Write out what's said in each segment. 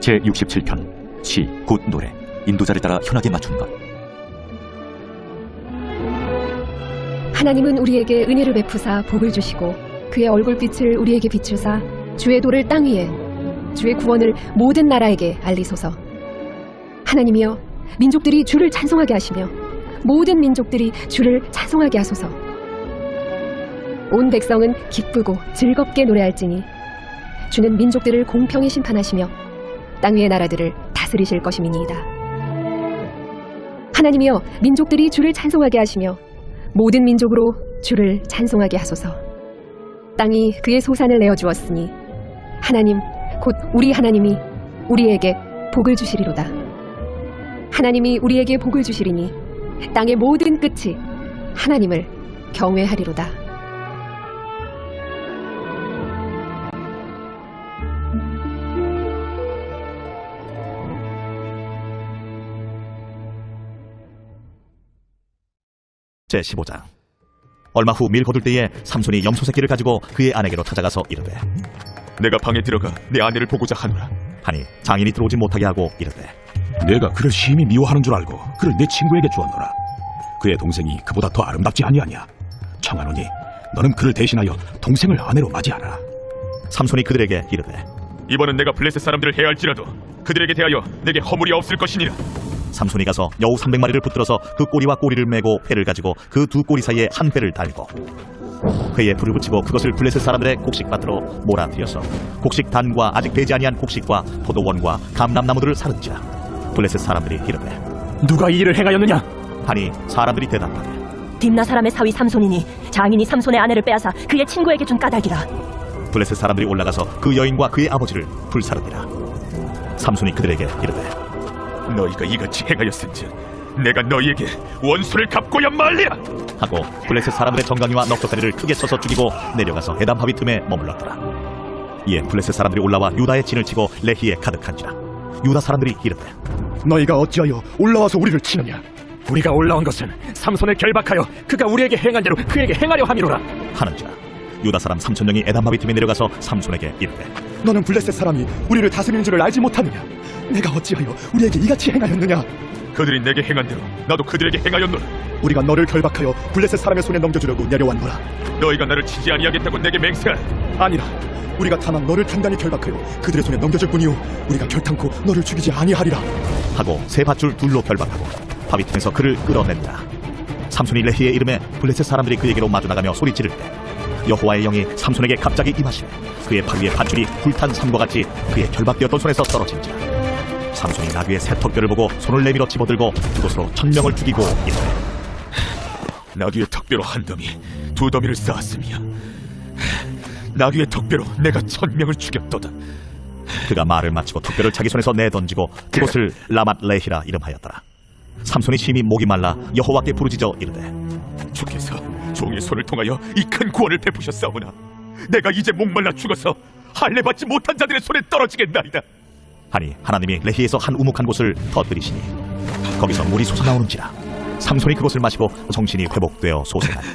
제67편 시, 굿 노래, 인도자를 따라 현악에 맞춘 것. 하나님은 우리에게 은혜를 베푸사 복을 주시고 그의 얼굴빛을 우리에게 비추사 주의 도를 땅 위에 주의 구원을 모든 나라에게 알리소서. 하나님이여, 민족들이 주를 찬송하게 하시며 모든 민족들이 주를 찬송하게 하소서. 온 백성은 기쁘고 즐겁게 노래할지니 주는 민족들을 공평히 심판하시며 땅 위의 나라들을 다스리실 것임이니이다. 하나님이여, 민족들이 주를 찬송하게 하시며 모든 민족으로 주를 찬송하게 하소서. 땅이 그의 소산을 내어주었으니 하나님 곧 우리 하나님이 우리에게 복을 주시리로다. 하나님이 우리에게 복을 주시리니 땅의 모든 끝이 하나님을 경외하리로다. 제15장. 얼마 후 밀 거둘 때에 삼손이 염소 새끼를 가지고 그의 아내에게로 찾아가서 이르되, 내가 방에 들어가 내 아내를 보고자 하노라 하니 장인이 들어오지 못하게 하고 이르되, 내가 그를 심히 미워하는 줄 알고 그를 내 친구에게 주었노라. 그의 동생이 그보다 더 아름답지 아니하냐. 청하노니 너는 그를 대신하여 동생을 아내로 맞이하라. 삼손이 그들에게 이르되, 이번은 내가 블레셋 사람들을 해할지라도 그들에게 대하여 내게 허물이 없을 것이니라. 삼손이 가서 여우 300마리를 붙들어서 그 꼬리와 꼬리를 메고 회를 가지고 그 두 꼬리 사이에 한 회를 달고 회에 불을 붙이고 그것을 블레셋 사람들의 곡식밭으로 몰아들여서 곡식 단과 아직 배지 아니한 곡식과 포도원과 감람나무들을 사른지라. 블레셋 사람들이 이르되, 누가 이 일을 행하였느냐? 하니 사람들이 대답하되, 딥나 사람의 사위 삼손이니 장인이 삼손의 아내를 빼앗아 그의 친구에게 준 까닭이라. 블레셋 사람들이 올라가서 그 여인과 그의 아버지를 불사르니라. 삼손이 그들에게 이르되, 너희가 이같이 행하였은즉 내가 너희에게 원수를 갚고야 말리라 하고 블레셋 사람들의 정강이와 넉적다리를 크게 쳐서 죽이고 내려가서 에담 바위 틈에 머물렀더라. 이에 블레셋 사람들이 올라와 유다의 진을 치고 레히에 가득한지라. 유다 사람들이 이르되, 너희가 어찌하여 올라와서 우리를 치느냐? 우리가 올라온 것은 삼손을 결박하여 그가 우리에게 행한 대로 그에게 행하려 함이로라 하는지라. 유다 사람 3,000명이 에담 바위 틈에 내려가서 삼손에게 이르되, 너는 블레셋 사람이 우리를 다스리는 줄을 알지 못하느냐? 내가 어찌하여 우리에게 이같이 행하였느냐? 그들이 내게 행한 대로 나도 그들에게 행하였노라. 우리가 너를 결박하여 블레셋 사람의 손에 넘겨주려고 내려왔노라. 너희가 나를 치지 아니하겠다고 내게 맹세하라. 아니라 우리가 다만 너를 단단히 결박하여 그들의 손에 넘겨줄 뿐이요 우리가 결탄코 너를 죽이지 아니하리라 하고 세 밧줄 둘로 결박하고 바위 틈에서 그를 끌어낸다. 삼손이 레히에 이름에 블레셋 사람들이 그에게로 마주 나가며 소리 지를 때 여호와의 영이 삼손에게 갑자기 임하시며 그의 팔 위에 밧줄이 불탄 삼과 같이 그의 결박되었던 손에서 떨어진지라. 삼손이 나귀의 새 턱뼈를 보고 손을 내밀어 집어들고 그곳으로 1,000명을 죽이고 이르되, 나귀의 턱뼈로 한 더미, 두 더미를 쌓았으며 나귀의 턱뼈로 내가 1,000명을 죽였도다. 그가 말을 마치고 턱뼈를 자기 손에서 내던지고 그곳을 라맛 레히라 이름하였더라. 삼손이 심히 목이 말라 여호와께 부르짖어 이르되, 주께서 종의 손을 통하여 이 큰 구원을 베푸셨사오나 내가 이제 목말라 죽어서 할례 받지 못한 자들의 손에 떨어지겠나이다. 하니 하나님이 레히에서 한 우묵한 곳을 터뜨리시니 거기서 물이 솟아나오는지라. 삼손이 그것을 마시고 정신이 회복되어 소생하니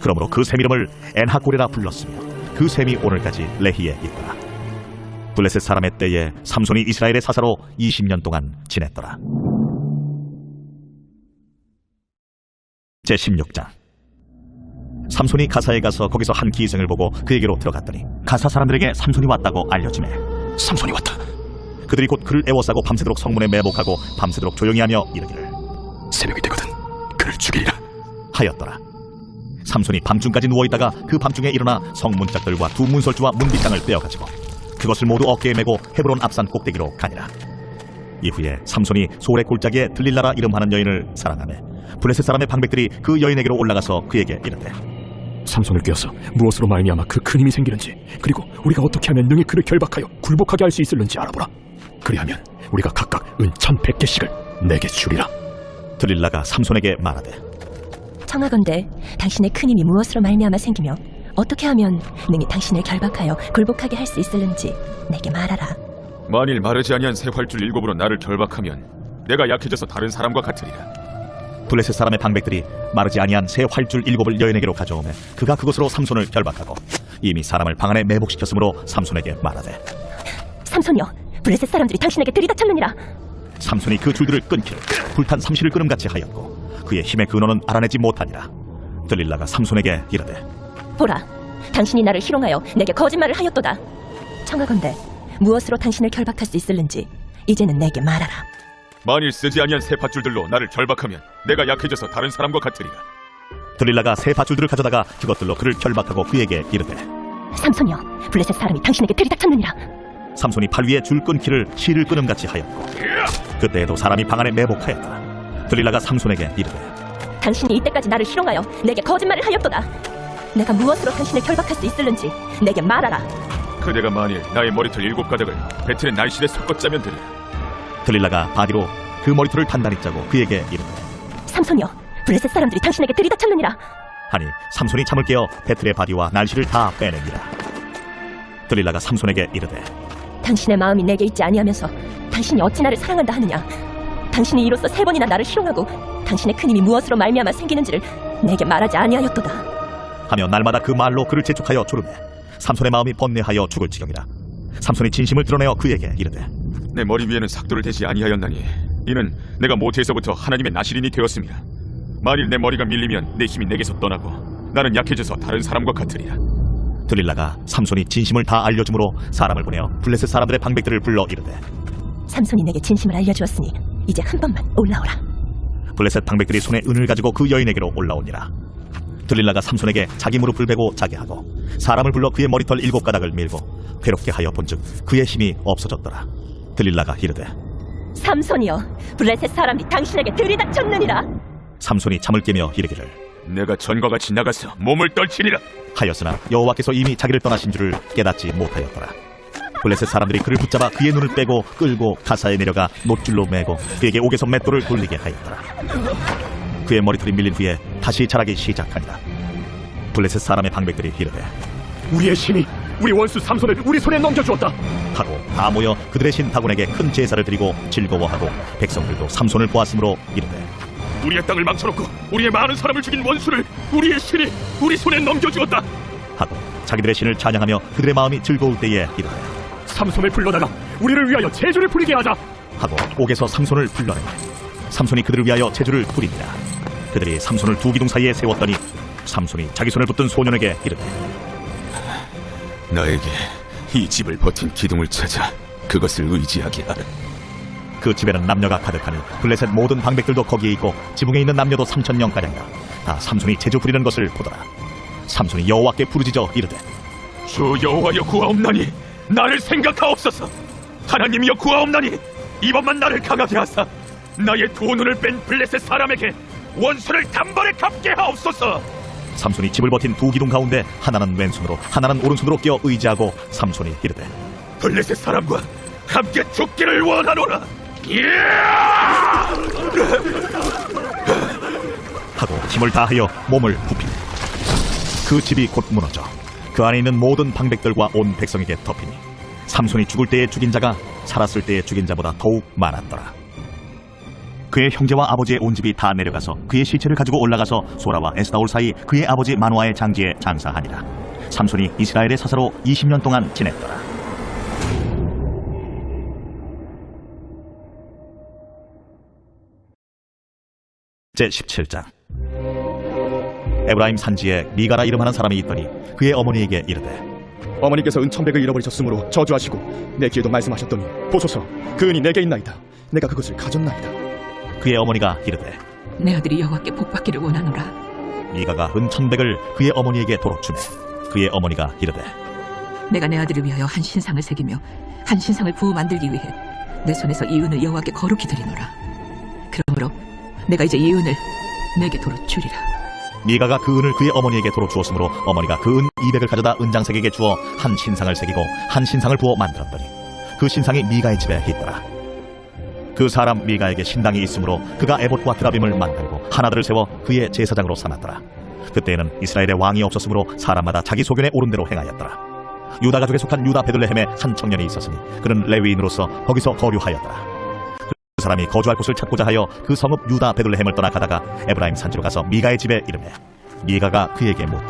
그러므로 그 샘 이름을 엔하골이라 불렀으며 그 샘이 오늘까지 레히에 있더라. 블레셋 사람의 때에 삼손이 이스라엘의 사사로 20년 동안 지냈더라. 제16장. 삼손이 가사에 가서 거기서 한 기생을 보고 그에게로 들어갔더니 가사 사람들에게 삼손이 왔다고 알려지매 삼손이 왔다. 그들이 곧 그를 애워싸고 밤새도록 성문에 매복하고 밤새도록 조용히 하며 이르기를 새벽이 되거든 그를 죽이리라 하였더라. 삼손이 밤중까지 누워있다가 그 밤중에 일어나 성문짝들과 두 문설주와 문빗장을 떼어가지고 그것을 모두 어깨에 메고 헤브론 앞산 꼭대기로 가니라. 이후에 삼손이 소울의 골짜기에 들릴라라 이름하는 여인을 사랑하며 블레셋 사람의 방백들이 그 여인에게로 올라가서 그에게 이르되, 삼손을 꿰어서 무엇으로 말미암아 그 큰 힘이 생기는지 그리고 우리가 어떻게 하면 능히 그를 결박하여 굴복하게 할 수 있을는지 알아보라. 그리하면 우리가 각각 은 1,100개씩을 내게 주리라. 들릴라가 삼손에게 말하되, 청하건대 당신의 큰 힘이 무엇으로 말미암아 생기며 어떻게 하면 능히 당신을 결박하여 굴복하게 할 수 있을는지 내게 말하라. 만일 마르지 아니한 새 활줄 7으로 나를 결박하면 내가 약해져서 다른 사람과 같으리라. 블레셋 사람의 방백들이 마르지 아니한 새 활줄 7을 여인에게로 가져오매 그가 그것으로 삼손을 결박하고 이미 사람을 방 안에 매복시켰으므로 삼손에게 말하되 삼손이여, 블레셋 사람들이 당신에게 들이닥쳤느니라. 삼손이 그 줄들을 끊기를 불탄 삼시를 끄름같이 하였고 그의 힘의 근원은 알아내지 못하니라. 들릴라가 삼손에게 이르되 보라, 당신이 나를 희롱하여 내게 거짓말을 하였도다. 청하건대 무엇으로 당신을 결박할 수 있을는지 이제는 내게 말하라. 만일 쓰지 아니한 새 밧줄들로 나를 결박하면 내가 약해져서 다른 사람과 같으리라. 들릴라가 새 밧줄들을 가져다가 그것들로 그를 결박하고 그에게 이르되 삼손이여, 블레셋 사람이 당신에게 들이닥쳤느니라. 삼손이 팔 위에 줄 끊기를 실을 끄름같이 하였고 그때에도 사람이 방 안에 매복하였다. 들릴라가 삼손에게 이르되 당신이 이때까지 나를 희롱하여 내게 거짓말을 하였도다. 내가 무엇으로 당신을 결박할 수 있을는지 내게 말하라. 그대가 만일 나의 머리털 7가닥을 배틀의 날실에 섞어 짜면 되리라. 들릴라가 바디로 그 머리털을 단단히 짜고 그에게 이르되 삼손이여, 블레셋 사람들이 당신에게 들이닥쳤느니라. 하니 삼손이 잠을 깨어 배틀의 바디와 날씨를 다 빼냅니다. 들릴라가 삼손에게 이르되 당신의 마음이 내게 있지 아니하면서 당신이 어찌 나를 사랑한다 하느냐. 당신이 이로써 3번이나 나를 희롱하고 당신의 큰 힘이 무엇으로 말미암아 생기는지를 내게 말하지 아니하였도다 하며 날마다 그 말로 그를 재촉하여 조르매 삼손의 마음이 번뇌하여 죽을 지경이라. 삼손이 진심을 드러내어 그에게 이르되 내 머리 위에는 삭도를 대지 아니하였나니 이는 내가 모태에서부터 하나님의 나시린이 되었습니다. 만일 내 머리가 밀리면 내 힘이 내게서 떠나고 나는 약해져서 다른 사람과 같으리라. 들릴라가 삼손이 진심을 다 알려주므로 사람을 보내어 블레셋 사람들의 방백들을 불러 이르되 삼손이 내게 진심을 알려주었으니 이제 한 번만 올라오라. 블레셋 방백들이 손에 은을 가지고 그 여인에게로 올라오니라. 들릴라가 삼손에게 자기 무릎을 베고 자게 하고 사람을 불러 그의 머리털 7가닥을 밀고 괴롭게 하여 본즉 그의 힘이 없어졌더라. 들릴라가 이르되 삼손이여, 블레셋 사람이 당신에게 들이닥쳤느니라. 삼손이 잠을 깨며 이르기를 내가 전과 같이 나가서 몸을 떨치리라. 하였으나 여호와께서 이미 자기를 떠나신 줄을 깨닫지 못하였더라. 블레셋 사람들이 그를 붙잡아 그의 눈을 빼고 끌고 가사에 내려가 못줄로 매고 그에게 옥에서 맷돌을 돌리게 하였더라. 그의 머리털이 밀린 후에 다시 자라기 시작하니라. 블레셋 사람의 방백들이 이르되 우리의 신이 우리 원수 삼손을 우리 손에 넘겨주었다. 하고 다 모여 그들의 신 다곤에게 큰 제사를 드리고 즐거워하고 백성들도 삼손을 보았으므로 이르되 우리의 땅을 망쳐놓고 우리의 많은 사람을 죽인 원수를 우리의 신이 우리 손에 넘겨주었다. 하고 자기들의 신을 찬양하며 그들의 마음이 즐거울 때에 이르되 삼손을 불러다가 우리를 위하여 제주를 부리게 하자. 하고 옥에서 삼손을 불러내매 삼손이 그들을 위하여 제주를 부리니라. 그들이 삼손을 두 기둥 사이에 세웠더니 삼손이 자기 손을 붙든 소년에게 이르되 나에게 이 집을 버틴 기둥을 찾아 그것을 의지하게 하라. 그 집에는 남녀가 가득하니 블레셋 모든 방백들도 거기에 있고 지붕에 있는 남녀도 3,000명가량이라. 다 삼손이 제주 부리는 것을 보더라. 삼손이 여호와께 부르짖어 이르되 주 여호와여 구하옵나니 나를 생각하옵소서. 하나님이여 구하옵나니 이번만 나를 강하게 하사 나의 두 눈을 뺀 블레셋 사람에게 원수를 단번에 갚게 하옵소서. 삼손이 집을 버틴 두 기둥 가운데 하나는 왼손으로 하나는 오른손으로 끼어 의지하고 삼손이 이르되 블레셋 사람과 함께 죽기를 원하노라. 하고 힘을 다하여 몸을 굽히니 그 집이 곧 무너져 그 안에 있는 모든 방백들과 온 백성에게 덮이니 삼손이 죽을 때에 죽인 자가 살았을 때에 죽인 자보다 더욱 많았더라. 그의 형제와 아버지의 온 집이 다 내려가서 그의 시체를 가지고 올라가서 소라와 에스다올 사이 그의 아버지 마노아의 장지에 장사하니라. 삼손이 이스라엘의 사사로 20년 동안 지냈더라. 제17장 에브라임 산지에 미가라 이름하는 사람이 있더니 그의 어머니에게 이르되 어머니께서 은 1,100을 잃어버리셨으므로 저주하시고 내 귀에도 말씀하셨더니 보소서 그 은이 내게 있나이다. 내가 그것을 가졌나이다. 그의 어머니가 이르되 내 아들이 여호와께 복받기를 원하노라. 미가가 은 1,100을 그의 어머니에게 도로 주매 그의 어머니가 이르되 내가 내 아들을 위하여 한 신상을 새기며 한 신상을 부어 만들기 위해 내 손에서 이 은을 여호와께 거룩히 드리노라. 그러므로 내가 이제 이 은을 내게 도로 주리라. 미가가 그 은을 그의 어머니에게 도로 주었으므로 어머니가 그 은 200을 가져다 은장색에게 주어 한 신상을 새기고 한 신상을 부어 만들었더니 그 신상이 미가의 집에 있더라. 그 사람 미가에게 신당이 있으므로 그가 에봇과 드라빔을 만들고 하나들을 세워 그의 제사장으로 삼았더라. 그때에는 이스라엘의 왕이 없었으므로 사람마다 자기 소견에 옳은 대로 행하였더라. 유다 가족에 속한 유다 베들레헴에 한 청년이 있었으니 그는 레위인으로서 거기서 거류하였더라. 그 사람이 거주할 곳을 찾고자 하여 그 성읍 유다 베들레헴을 떠나 가다가 에브라임 산지로 가서 미가의 집에 이르매 미가가 그에게 묻되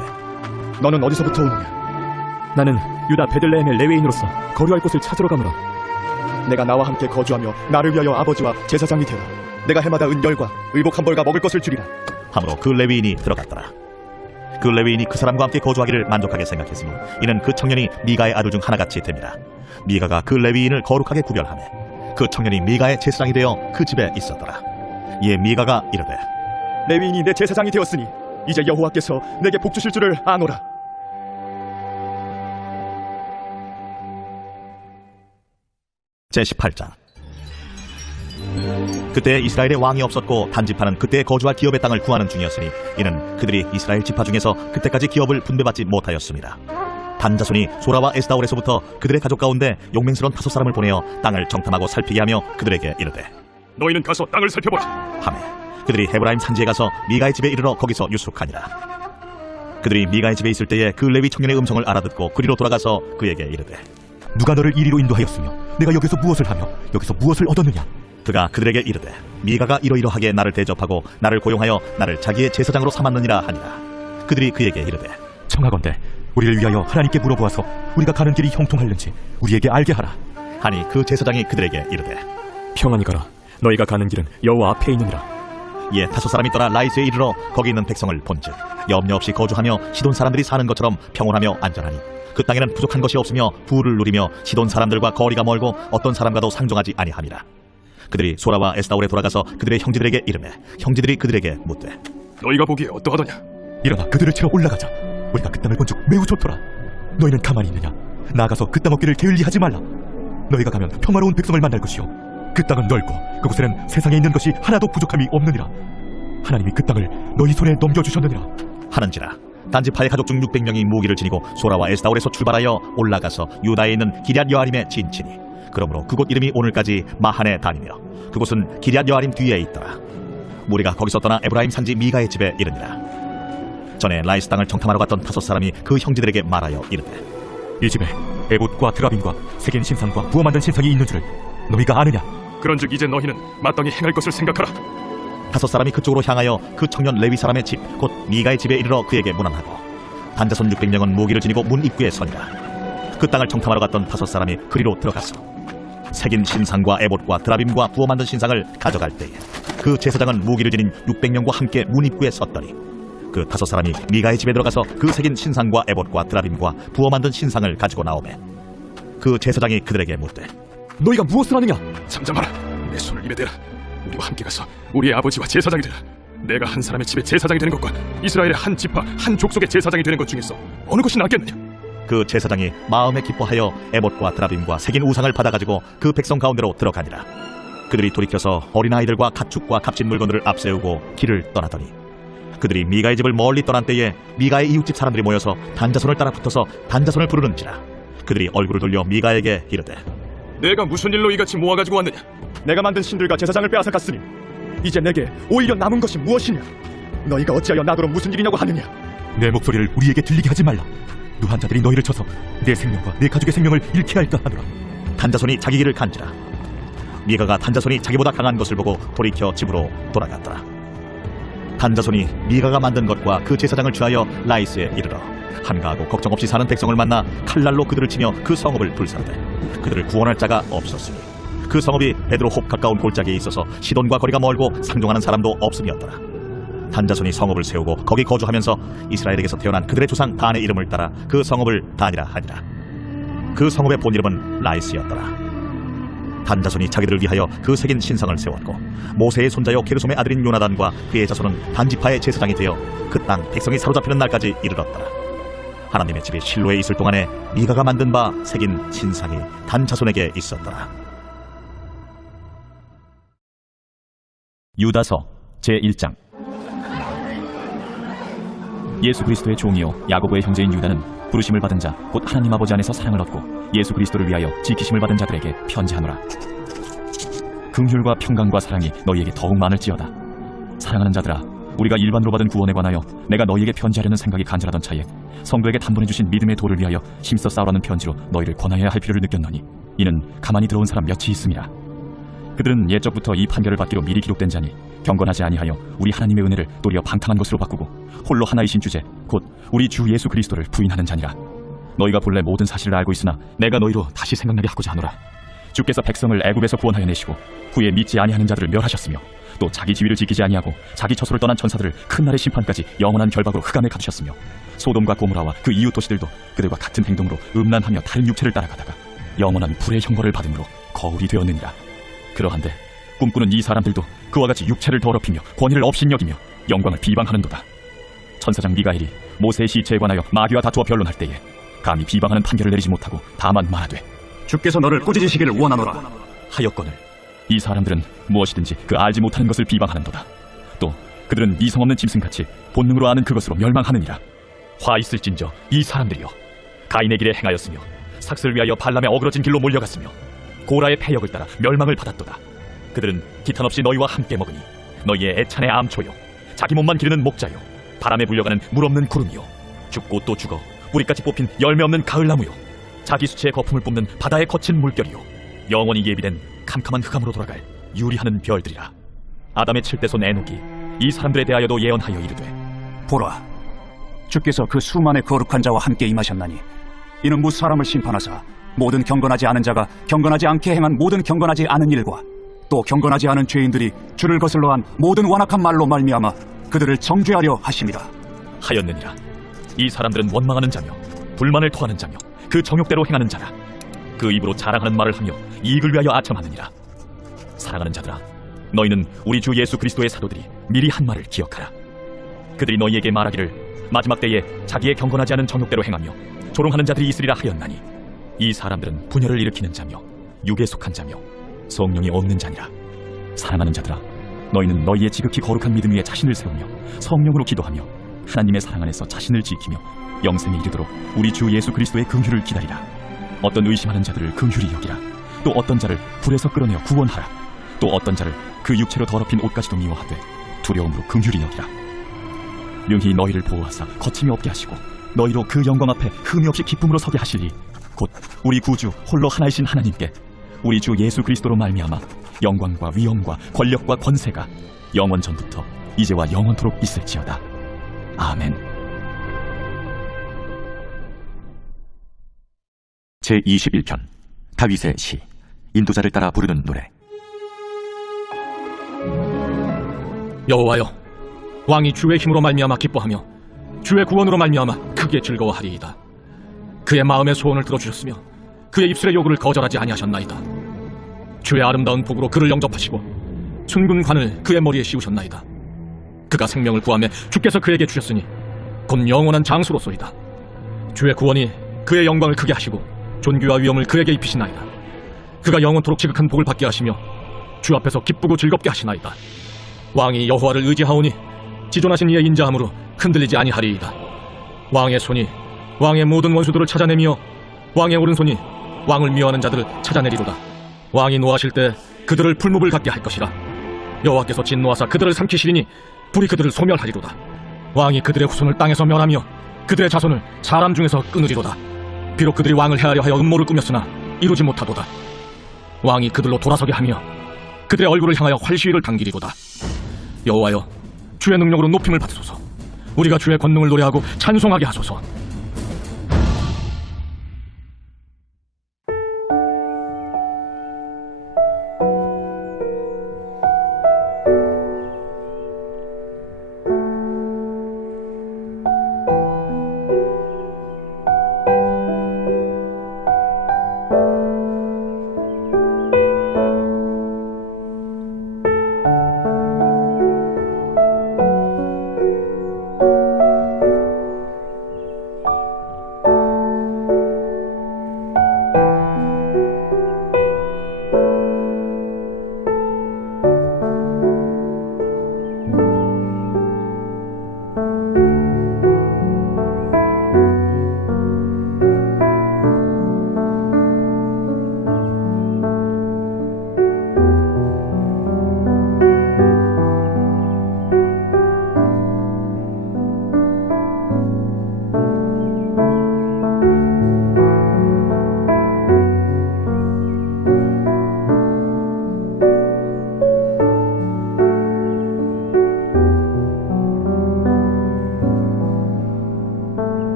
너는 어디서부터 오느냐? 나는 유다 베들레헴의 레위인으로서 거류할 곳을 찾으러 가노라. 내가 나와 함께 거주하며 나를 위하여 아버지와 제사장이 되어 내가 해마다 은열과 의복 한 벌과 먹을 것을 주리라. 하므로 그 레위인이 들어갔더라. 그 레위인이 그 사람과 함께 거주하기를 만족하게 생각했으니 이는 그 청년이 미가의 아들 중 하나같이 됨이라. 미가가 그 레위인을 거룩하게 구별하며 그 청년이 미가의 제사장이 되어 그 집에 있었더라. 이에 미가가 이르되 레위인이 내 제사장이 되었으니 이제 여호와께서 내게 복 주실 줄을 아노라. 제18장. 그때 이스라엘에 왕이 없었고 단지파는 그때 거주할 기업의 땅을 구하는 중이었으니 이는 그들이 이스라엘 지파 중에서 그때까지 기업을 분배받지 못하였습니다. 단 자손이 소라와 에스다올에서부터 그들의 가족 가운데 용맹스러운 5사람을 보내어 땅을 정탐하고 살피게 하며 그들에게 이르되 너희는 가서 땅을 살펴보라. 하매 그들이 헤브라임 산지에 가서 미가의 집에 이르러 거기서 유숙하니라. 그들이 미가의 집에 있을 때에 그 레위 청년의 음성을 알아듣고 그리로 돌아가서 그에게 이르되 누가 너를 이리로 인도하였으며 내가 여기서 무엇을 하며 여기서 무엇을 얻었느냐? 그가 그들에게 이르되 미가가 이러이러하게 나를 대접하고 나를 고용하여 나를 자기의 제사장으로 삼았느니라 하니라. 그들이 그에게 이르되 청하건대 우리를 위하여 하나님께 물어보아서 우리가 가는 길이 형통할는지 우리에게 알게 하라. 하니 그 제사장이 그들에게 이르되 평안히 가라. 너희가 가는 길은 여호와 앞에 있느니라. 이에 5사람이 떠나 라이스에 이르러 거기 있는 백성을 본즉 염려 없이 거주하며 시돈 사람들이 사는 것처럼 평온하며 안전하니 그 땅에는 부족한 것이 없으며 부를 누리며 시돈 사람들과 거리가 멀고 어떤 사람과도 상종하지 아니함이라. 그들이 소라와 에스다올에 돌아가서 그들의 형제들에게 이르매 형제들이 그들에게 묻되 너희가 보기에 어떠하더냐? 일어나 그들을 치러 올라가자. 우리가 그 땅을 본즉 매우 좋더라. 너희는 가만히 있느냐? 나가서 그 땅 얻기를 게을리하지 말라. 너희가 가면 평화로운 백성을 만날 것이요 그 땅은 넓고 그곳에는 세상에 있는 것이 하나도 부족함이 없느니라. 하나님이 그 땅을 너희 손에 넘겨주셨느니라 하는지라. 단지파의 가족 중 600명이 무기를 지니고 소라와 에스다올에서 출발하여 올라가서 유다에 있는 기럇 여아림에 진치니 그러므로 그곳 이름이 오늘까지 마한에 다니며 그곳은 기럇 여아림 뒤에 있더라. 무리가 거기서 떠나 에브라임 산지 미가의 집에 이르니라. 전에 라이스 땅을 정탐하러 갔던 5사람이 그 형제들에게 말하여 이르되 이 집에 에봇과 드라빔과 새긴 신상과 부어 만든 신상이 있는 줄을 너희가 아느냐? 그런즉 이제 너희는 마땅히 행할 것을 생각하라. 5사람이 그쪽으로 향하여 그 청년 레위 사람의 집 곧 미가의 집에 이르러 그에게 문안하고 단자손 600명은 무기를 지니고 문 입구에 서니라. 그 땅을 정탐하러 갔던 5사람이 그리로 들어가서 새긴 신상과 에봇과 드라빔과 부어 만든 신상을 가져갈 때에 그 제사장은 무기를 지닌 600명과 함께 문 입구에 섰더니 그 5사람이 미가의 집에 들어가서 그 새긴 신상과 에봇과 드라빔과 부어 만든 신상을 가지고 나오매 그 제사장이 그들에게 묻되 너희가 무엇을 하느냐? 잠잠하라. 내 손을 입에 대라. 우리와 함께 가서 우리의 아버지와 제사장이 되라. 내가 한 사람의 집에 제사장이 되는 것과 이스라엘의 한 지파 한 족속의 제사장이 되는 것 중에서 어느 것이 낫겠느냐? 그 제사장이 마음에 기뻐하여 에봇과 드라빔과 새긴 우상을 받아가지고 그 백성 가운데로 들어가니라. 그들이 돌이켜서 어린아이들과 가축과 값진 물건들을 앞세우고 길을 떠나더니 그들이 미가의 집을 멀리 떠난 때에 미가의 이웃집 사람들이 모여서 단자손을 따라 붙어서 단자손을 부르는지라. 그들이 얼굴을 돌려 미가에게 이르되 내가 무슨 일로 이같이 모아가지고 왔느냐? 내가 만든 신들과 제사장을 빼앗아 갔으니 이제 내게 오히려 남은 것이 무엇이냐? 너희가 어찌하여 나더러 무슨 일이냐고 하느냐? 내 목소리를 우리에게 들리게 하지 말라. 누한 자들이 너희를 쳐서 내 생명과 내 가족의 생명을 잃게 할까 하노라. 단자손이 자기 길을 간지라. 미가가 단자손이 자기보다 강한 것을 보고 돌이켜 집으로 돌아갔더라. 단자손이 미가가 만든 것과 그 제사장을 취하여 라이스에 이르러 한가하고 걱정 없이 사는 백성을 만나 칼날로 그들을 치며 그 성읍을 불사르되 그들을 구원할 자가 없었으니 그 성읍이 베드로홉 가까운 골짜기에 있어서 시돈과 거리가 멀고 상종하는 사람도 없음이었더라. 단자손이 성읍을 세우고 거기 거주하면서 이스라엘에게서 태어난 그들의 조상 단의 이름을 따라 그 성읍을 단이라 하니라. 그 성읍의 본 이름은 라이스였더라. 단자손이 자기들을 위하여 그 새긴 신상을 세웠고 모세의 손자요 게르솜의 아들인 요나단과 그의 자손은 단지파의 제사장이 되어 그 땅 백성이 사로잡히는 날까지 이르렀더라. 하나님의 집이 실로에 있을 동안에 미가가 만든 바 새긴 신상이 단자손에게 있었더라. 유다서 제1장. 예수 그리스도의 종이요 야고보의 형제인 유다는 부르심을 받은 자 곧 하나님 아버지 안에서 사랑을 얻고 예수 그리스도를 위하여 지키심을 받은 자들에게 편지하노라. 긍휼과 평강과 사랑이 너희에게 더욱 많을지어다. 사랑하는 자들아, 우리가 일반으로 받은 구원에 관하여 내가 너희에게 편지하려는 생각이 간절하던 차에 성도에게 단번해 주신 믿음의 도를 위하여 힘써 싸우라는 편지로 너희를 권하여야 할 필요를 느꼈노니 이는 가만히 들어온 사람 몇이 있음이라. 그들은 옛적부터 이 판결을 받기로 미리 기록된 자니 경건하지 아니하여 우리 하나님의 은혜를 도리어 방탕한 것으로 바꾸고 홀로 하나이신 주제 곧 우리 주 예수 그리스도를 부인하는 자니라. 너희가 본래 모든 사실을 알고 있으나 내가 너희로 다시 생각나게 하고자 하노라. 주께서 백성을 애굽에서 구원하여 내시고 후에 믿지 아니하는 자들을 멸하셨으며 또 자기 지위를 지키지 아니하고 자기 처소를 떠난 천사들을 큰 날의 심판까지 영원한 결박으로 흑암에 가두셨으며 소돔과 고모라와 그 이웃 도시들도 그들과 같은 행동으로 음란하며 다른 육체를 따라가다가 영원한 불의 형벌을 받음으로 거울이 되었느니라. 그러한데 꿈꾸는 이 사람들도 그와 같이 육체를 더럽히며 권위를 업신여기며 영광을 비방하는도다. 천사장 미가엘이 모세의 시체에 관하여 마귀와 다투어 변론할 때에 감히 비방하는 판결을 내리지 못하고 다만 말하되 주께서 너를 꾸짖으시기를 원하노라 하였거늘 이 사람들은 무엇이든지 그 알지 못하는 것을 비방하는도다. 또 그들은 이성없는 짐승같이 본능으로 아는 그것으로 멸망하느니라. 화 있을진저 이 사람들이여 가인의 길에 행하였으며 삭슬을 위하여 발람의 어그러진 길로 몰려갔으며 고라의 패역을 따라 멸망을 받았도다. 그들은 기탄 없이 너희와 함께 먹으니 너희의 애찬의 암초요 자기 몸만 기르는 목자요 바람에 불려가는 물 없는 구름이요 죽고 또 죽어 뿌리까지 뽑힌 열매 없는 가을나무요 자기 수치의 거품을 뿜는 바다의 거친 물결이요 영원히 예비된 캄캄한 흑암으로 돌아갈 유리하는 별들이라. 아담의 7대손 에녹이 이 사람들에 대하여도 예언하여 이르되 보라 주께서 그 수만의 거룩한 자와 함께 임하셨나니 이는 무 사람을 심판하사 모든 경건하지 않은 자가 경건하지 않게 행한 모든 경건하지 않은 일과 또 경건하지 않은 죄인들이 주를 거슬러 한 모든 완악한 말로 말미암아 그들을 정죄하려 하심이라 하였느니라. 이 사람들은 원망하는 자며 불만을 토하는 자며 그 정욕대로 행하는 자라. 그 입으로 자랑하는 말을 하며 이익을 위하여 아첨하느니라. 사랑하는 자들아 너희는 우리 주 예수 그리스도의 사도들이 미리 한 말을 기억하라. 그들이 너희에게 말하기를 마지막 때에 자기의 경건하지 않은 정욕대로 행하며 조롱하는 자들이 있으리라 하였나니 이 사람들은 분열을 일으키는 자며 육에 속한 자며 성령이 없는 자니라. 사랑하는 자들아 너희는 너희의 지극히 거룩한 믿음 위에 자신을 세우며 성령으로 기도하며 하나님의 사랑 안에서 자신을 지키며 영생에 이르도록 우리 주 예수 그리스도의 긍휼을 기다리라. 어떤 의심하는 자들을 긍휼히 여기라. 또 어떤 자를 불에서 끌어내어 구원하라. 또 어떤 자를 그 육체로 더럽힌 옷까지도 미워하되 두려움으로 긍휼히 여기라. 능히 너희를 보호하사 거침이 없게 하시고 너희로 그 영광 앞에 흠이 없이 기쁨으로 서게 하시리. 곧 우리 구주 홀로 하나이신 하나님께 우리 주 예수 그리스도로 말미암아 영광과 위엄과 권력과 권세가 영원 전부터 이제와 영원토록 있을지어다. 아멘. 제21편 다윗의 시 인도자를 따라 부르는 노래. 여호와여 왕이 주의 힘으로 말미암아 기뻐하며 주의 구원으로 말미암아 크게 즐거워하리이다. 그의 마음의 소원을 들어주셨으며 그의 입술의 요구를 거절하지 아니하셨나이다. 주의 아름다운 복으로 그를 영접하시고 순군 관을 그의 머리에 씌우셨나이다. 그가 생명을 구하며 주께서 그에게 주셨으니 곧 영원한 장수로소이다. 주의 구원이 그의 영광을 크게 하시고 존귀와 위엄을 그에게 입히시나이다. 그가 영원토록 지극한 복을 받게 하시며 주 앞에서 기쁘고 즐겁게 하시나이다. 왕이 여호와를 의지하오니 지존하신 이의 인자함으로 흔들리지 아니하리이다. 왕의 손이 왕의 모든 원수들을 찾아내며 왕의 오른손이 왕을 미워하는 자들을 찾아내리로다. 왕이 노하실 때 그들을 풀무불 같게 할 것이라. 여호와께서 진노하사 그들을 삼키시리니 불이 그들을 소멸하리로다. 왕이 그들의 후손을 땅에서 멸하며 그들의 자손을 사람 중에서 끊으리로다. 비록 그들이 왕을 해하려 하여 음모를 꾸몄으나 이루지 못하도다. 왕이 그들로 돌아서게 하며 그들의 얼굴을 향하여 활시위를 당기리로다. 여호와여 주의 능력으로 높임을 받으소서. 우리가 주의 권능을 노래하고 찬송하게 하소서.